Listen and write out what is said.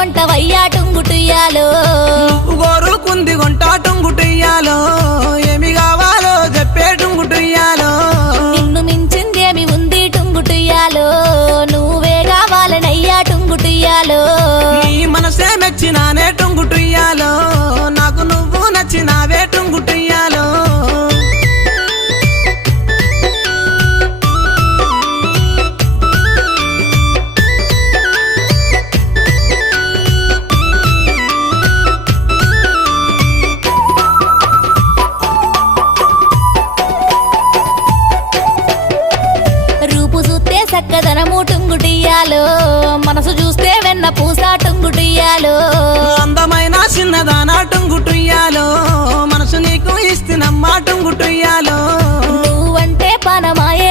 కొంటవయ్యా టుంగుటుయ్యాలో నువ్వు కోరుకుంది కొంటా టుంగుటుయ్యాలో ఏమి కావాలో చెప్పే టుంగుటుయ్యాలో నిన్ను మించిందేమి ఉంది టుంగుటుయ్యాలో నువ్వే కావాలనయ్యా టుంగుటుయ్యాలో నీ మనసే మెచ్చినానే టుంగుటుయ్యాలో నాకు నువ్వు నచ్చినావే టుంగుటుయ్యాలో రూపు చూస్తే చక్కదనము టుంగుటియ్యాలో మనసు చూస్తే వెన్న పూస టుంగుటియ్యాలో అందమైన చిన్నదానా టుంగుటుయ్యాలో మనసు నీకు ఇస్తున్నమ్మా టుంగుటుయ్యాలో నువ్వంటే పనమాయే